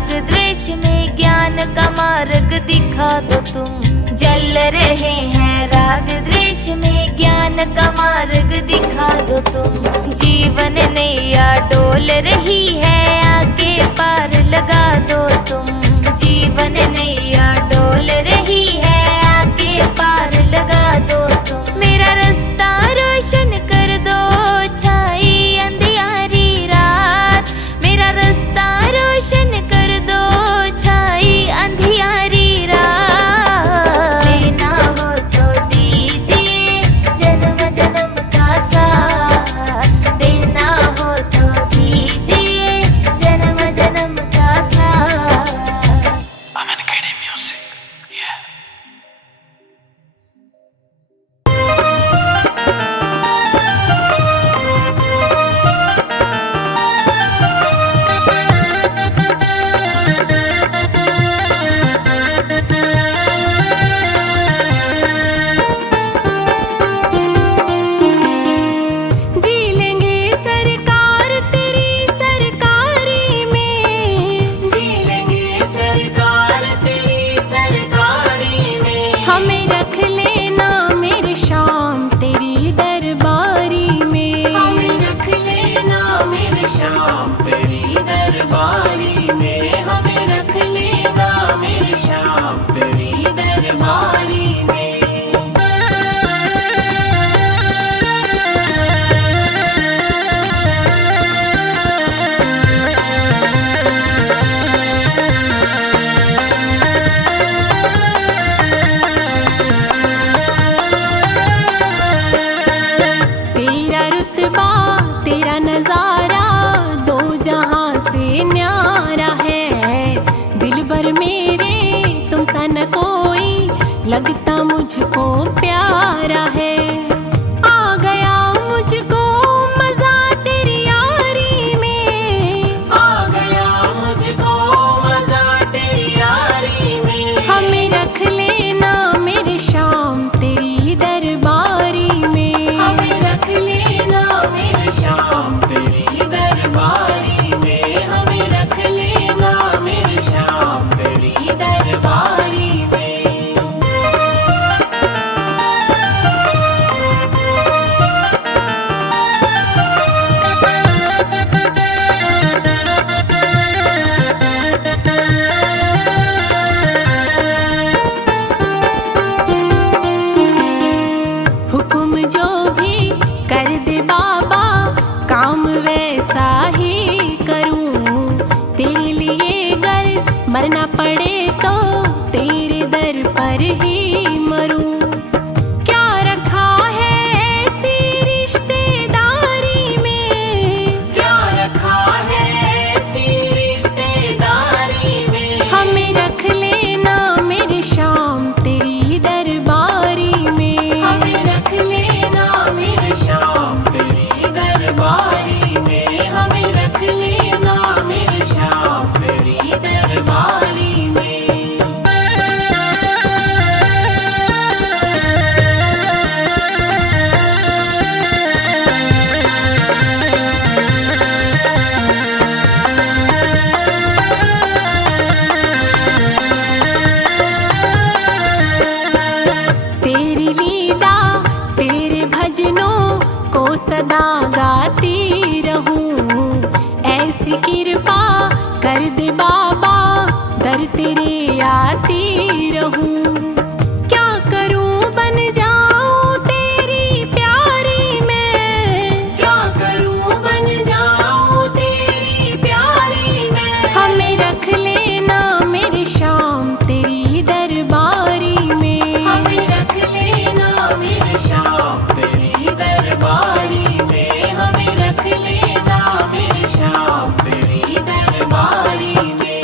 राग द्वेष में ज्ञान का मार्ग दिखा दो तुम। जल रहे हैं राग द्वेष में ज्ञान का मार्ग दिखा दो तुम। जीवन नैया डोल रही है आगे पार लगा दो तुम। जीवन नैया डोल रही है आगे पार लगा दो तुम। मेरा रास्ता रोशन कर दो छाई अंधियारी रात। मेरा रास्ता रोशन कर दो छाई अंधियारी रात। देना हो तो दीजिए जन्म जन्म का साथ। देना हो तो दीजिए जन्म जन्म का साथ। Aman Academy Music, yeah. जी लेंगे सरकार तेरी सरकारी में। जी लेंगे सरकार तेरी सरकारी में। हमें रख लेना मेरे शाम तेरी दरबारी में। हमें रख लेना मेरे शाम तेरी दरबारी में। हमें रख लेना मेरे शाम तेरी दरबारी में। तेरा रुतबा तेरा नजारा दो जहां से न्यारा है। दिल भर मेरे तुम सा न कोई लगता मुझको प्यारा है। आ गया मुझको मजा तेरी यारी में। आ गया मुझको मजा तेरी यारी में। हमें रख लेना मेरे शाम तेरी दरबारी में। हमें रख लेना मेरे शाम तेरी दरबारी में। हमें रख लेना मेरे शाम तेरी दरबारी में। हुक्म जो भी कर दे बाबा काम वैसा ही करूं। तेरे लिए गर मरना पड़े तो तेरे दर पर ही मरूं। क्या रखा है ऐसी रिश्तेदारी में। क्या रखा है ऐसी रिश्तेदारी में। हमें रख लेना मेरे शाम तेरी दरबारी में। हमें रख लेना मेरे शाम तेरी दरबारी में। हमें रख लेना मेरे शाम तेरी दरबारी में। तेरी लीला तेरे भजनों को सदा गाती रहूं। ऐसी कृपा कर दे बाबा दर तेरे आती रहूं। क्या करूं बन जाऊं तेरी प्यारी में। क्या करूं बन जाऊं तेरी प्यारी में। हमें रख लेना मेरे शाम तेरी दरबारी में। हमें रख लेना मेरे शाम तेरी दरबारी में। हमें रख लेना मेरे शाम तेरी दरबारी में।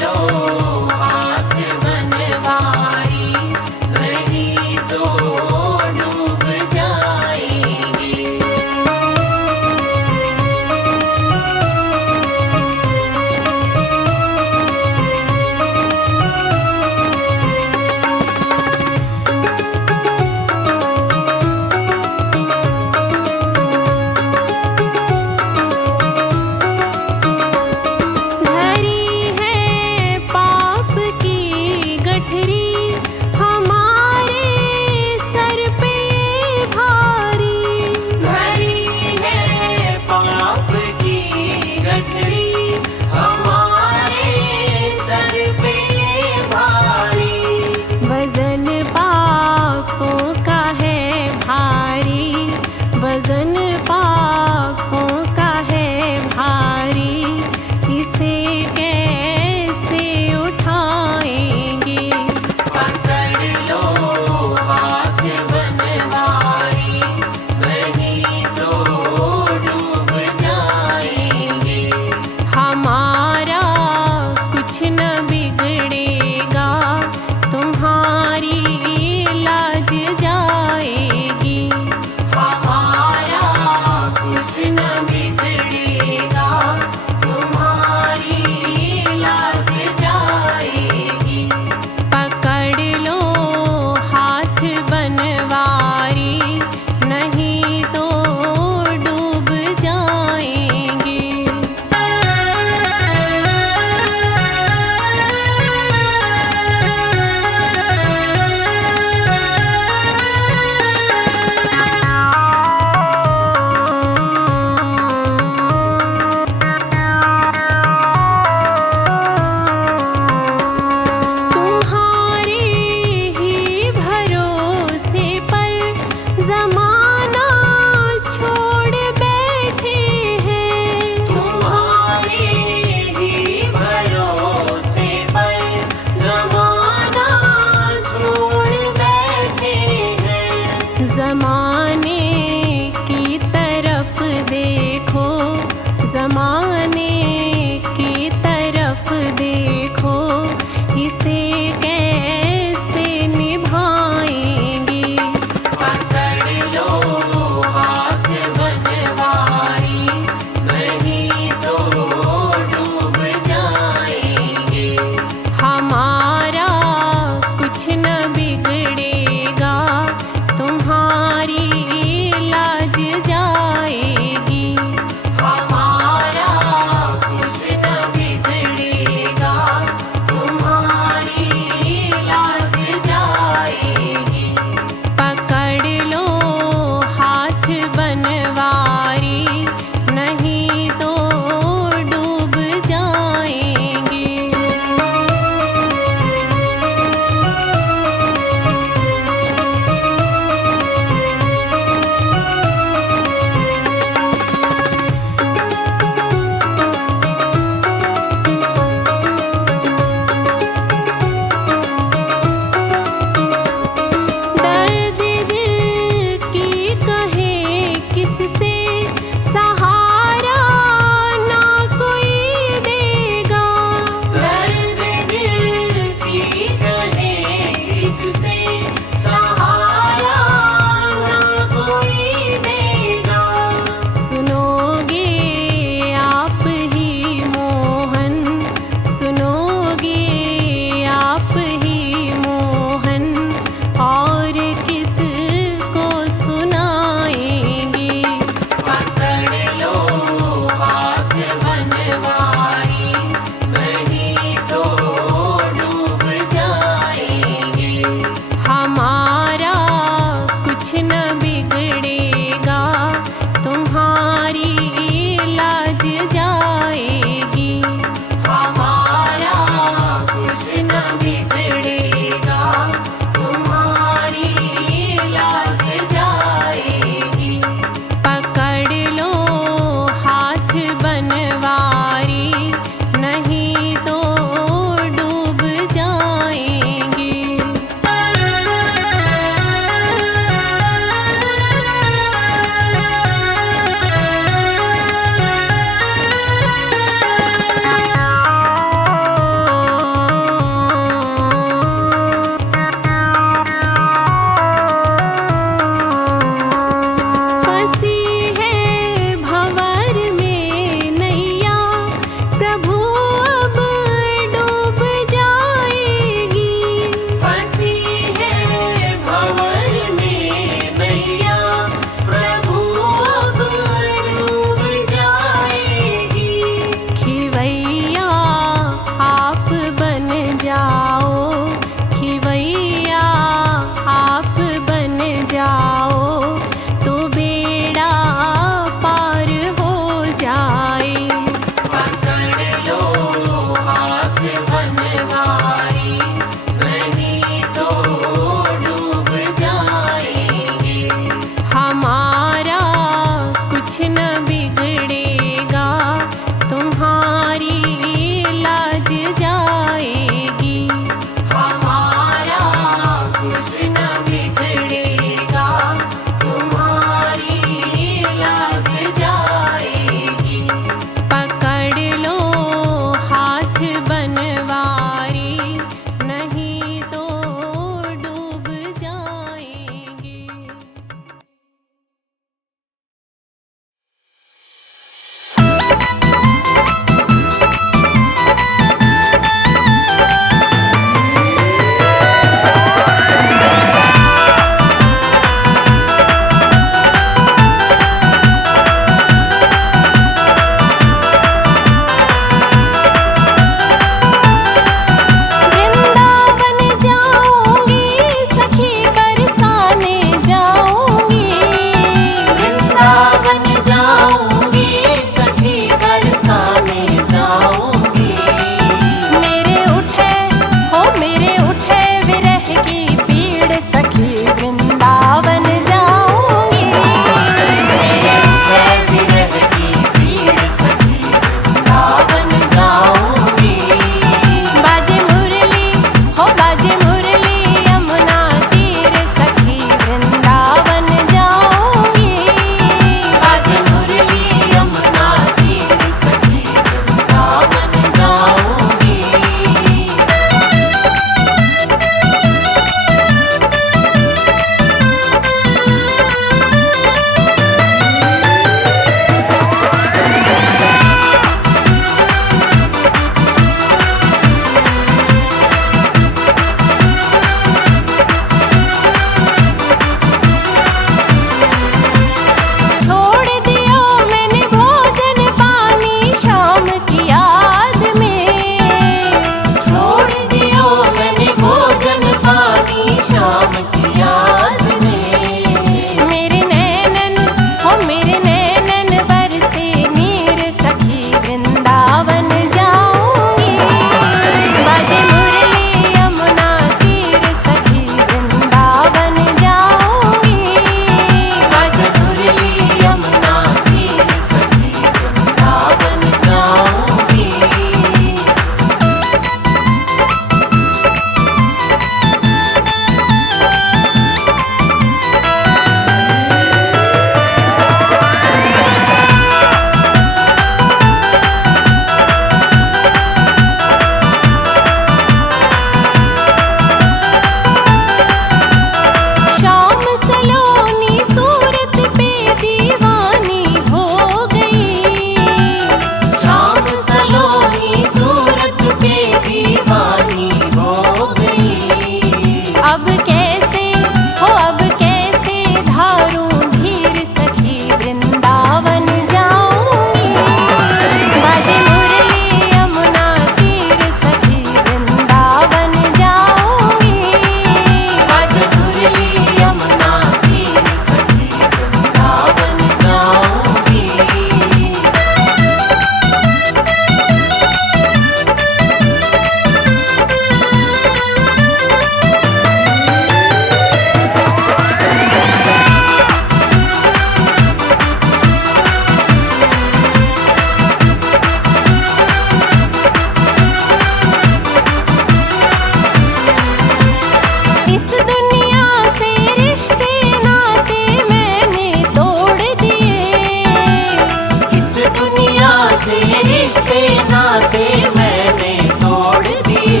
नाते मैंने तोड़ दिए।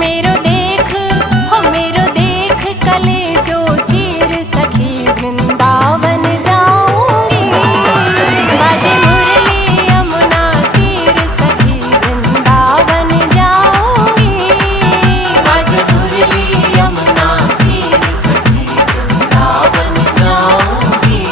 मेरो देख हो मेरो देख कले जो चीर सखी वृंदावन जाऊंगी। बाजे मुरली यमुना तीर सखी वृंदावन जाऊंगी। बाजे मुरली यमुना तीर सखी वृंदावन जाऊंगी।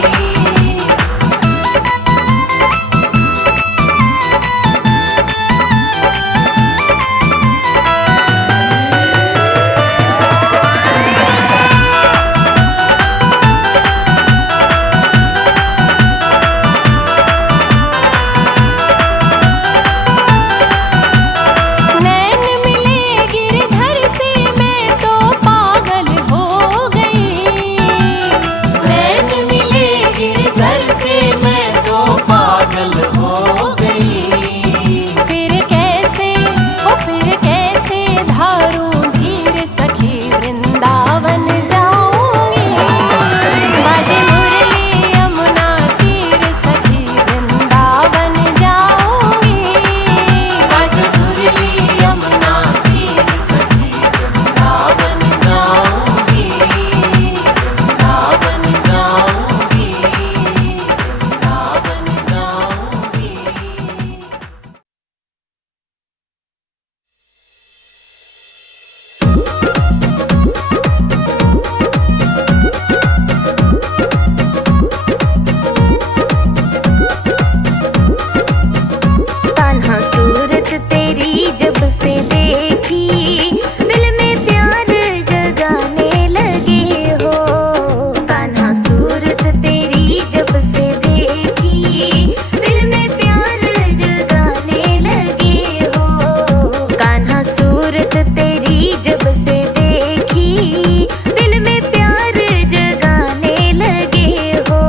नैन मिले गिरधर से मैं तो पागल हो गई। नैन मिले गिरधर से मैं तो पागल हो गई। फिर कैसे धारूं धीर सखी वृंदावन जाऊंगी। बाजे मुरली यमुना तीर सखी वृंदावन जाऊंगी। बाजे मुरली यमुना तीर सखी वृंदावन जाऊंगी। वृंदावन जाऊंगी। वृंदावन जाऊंगी। कान्हा सूरत तेरी जब से देखी दिल में प्यार जगाने लगे हो। कान्हा सूरत तेरी जब से देखी दिल में प्यार जगाने लगे हो। कान्हा सूरत तेरी जब से देखी दिल में प्यार जगाने लगे हो।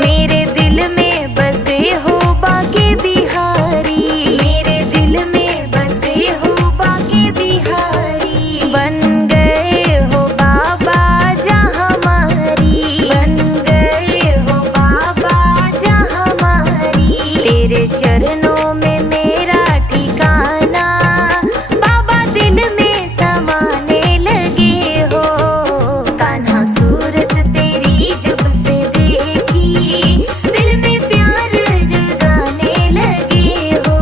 मेरे दिल में बसे हो बाके बिहारी। मेरे दिल में बसे हो बाके बिहारी। बन गए हो बाबा जहाँ हमारी। बन गए हो बाबा जहाँ हमारी। तेरे चरणों में मेरा ठिकाना बाबा दिल में समाने लगे हो। कान्हा सूरत तेरी जब से देखी दिल में प्यार जगाने लगे हो।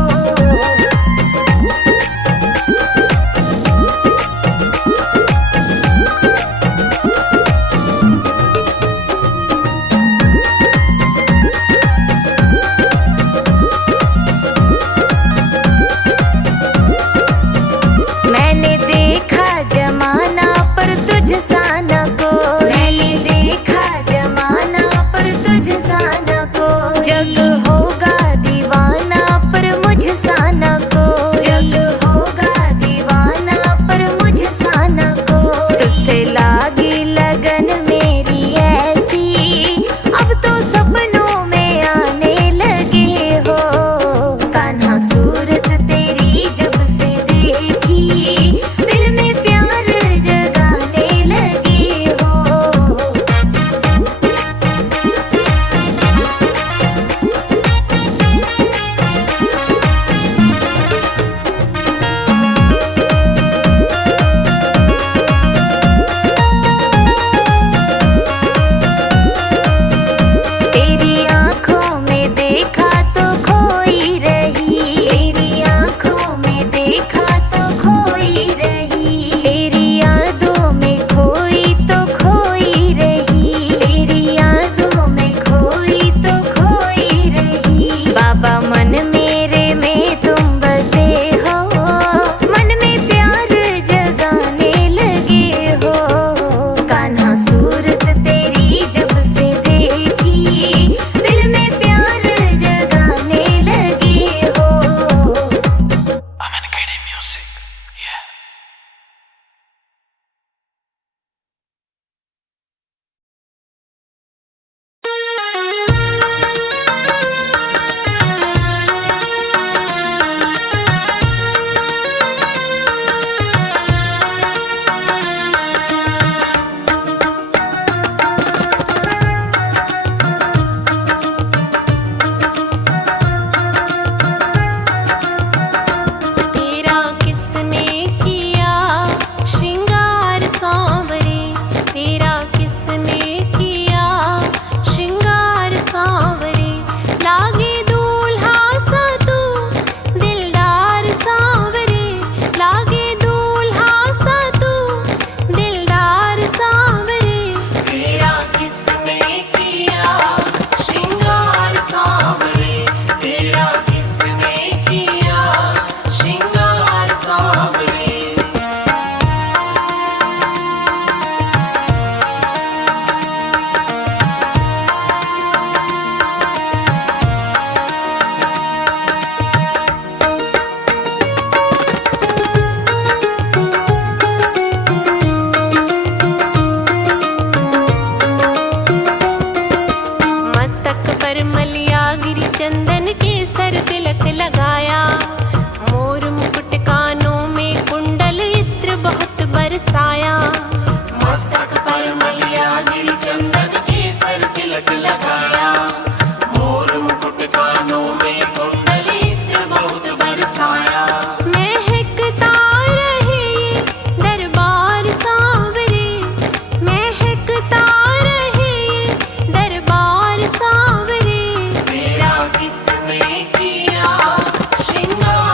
चंदन के सर तिलक लगाया, मोर मुकुट कानों में कुंडल इत्र बहुत बरसाया। मस्तक पर मलिया गिरि चंदन के सर तिलक लगाया, मोर मुकुट कानों में कुंडल इत्र बहुत बरसाया। महकता रहे दरबार सांवरे, महकता रहे दरबार सांवरे। तेरा किसने किया श्रृंगार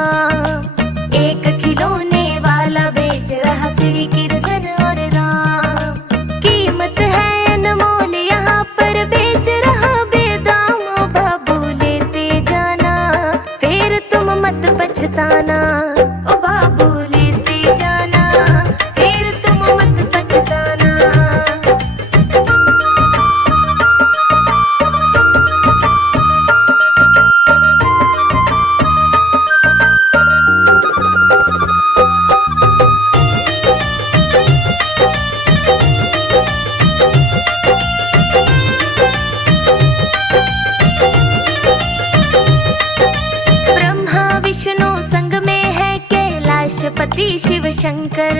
एक खिलौने वाला बेच रहा श्री कृष्ण और राम। कीमत है अनमोल यहाँ पर बेच रहा बेदाम। ओ बाबू लेते जाना फिर तुम मत पछताना। ओ बाबू लेते जाना फिर तुम मत पछताना। विष्णु संग में है कैलाशपति शिव शंकर।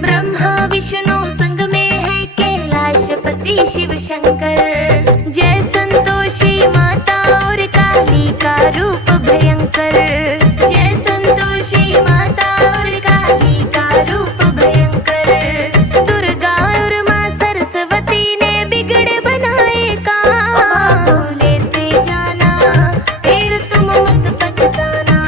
ब्रह्मा विष्णु संग में है कैलाशपति शिव शंकर। जय संतोषी माता और काली का रूप भयंकर। जय संतोषी माता और काली का रूप भयंकर। दुर्गा और माँ सरस्वती ने बिगड़े बनाए काम। लेते जाना फिर तुम मत पछताना।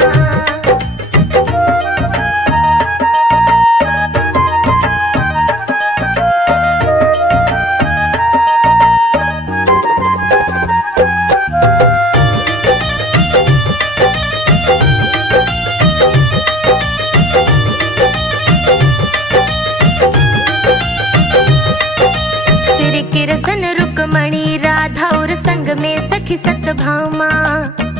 श्री कृष्ण रुक्मणी राधा और संग में सखी सत्यभामा।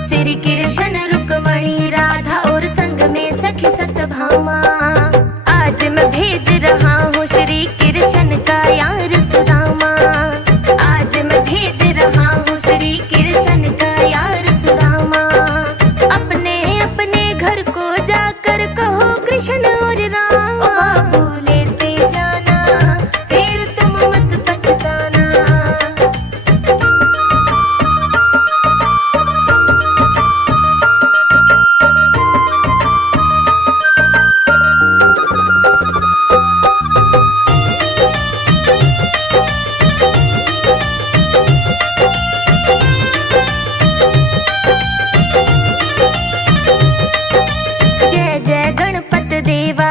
श्री कृष्ण रुक्मणी राधा और संग में सखी सत्यभामा। आज मैं भेज रहा हूँ श्री कृष्ण का यार सुदामा। आज मैं भेज रहा हूँ श्री कृष्ण का यार सुदामा। अपने अपने घर को जाकर कहो कृष्ण और राम। ओ बाबू लेते जाना फिर तुम मत पछताना। जय जय गणपत देवा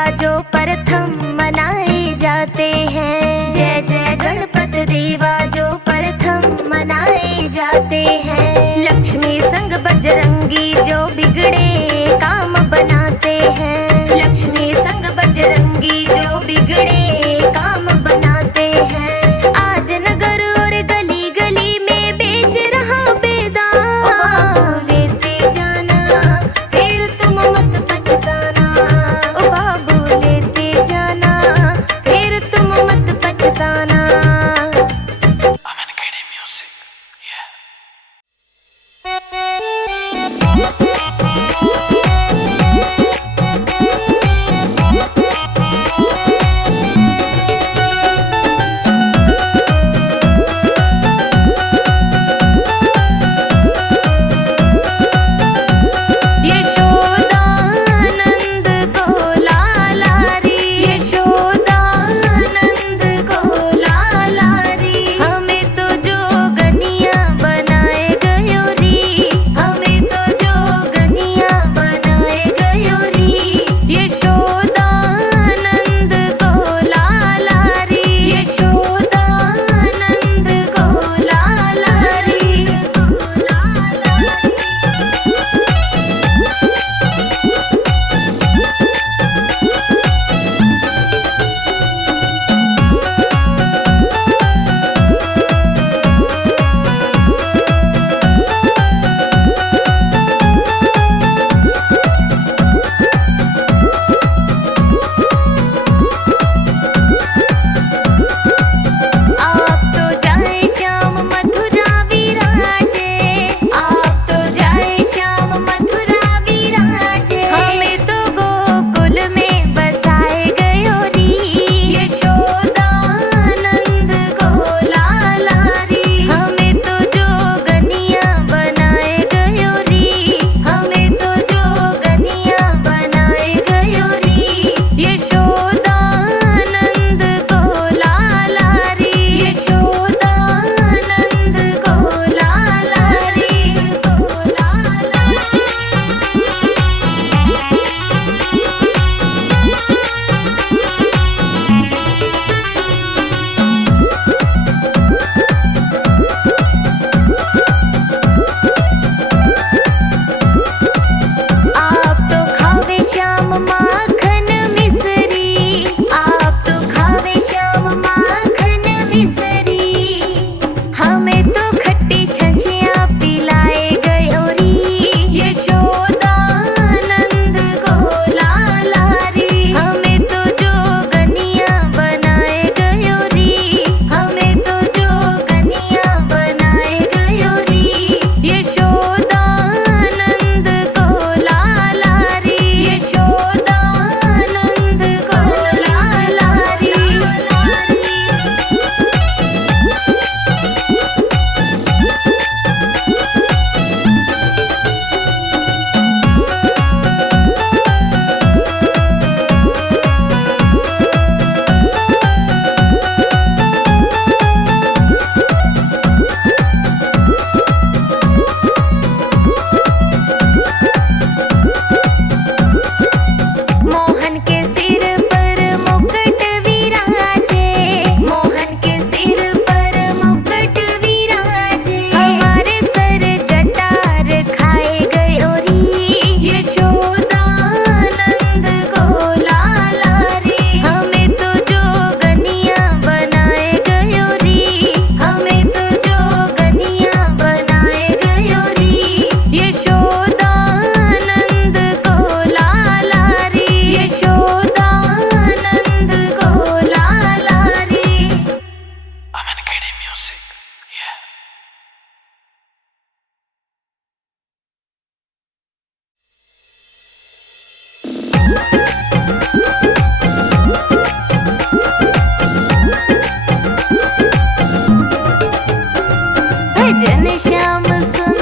श्याम सुंदर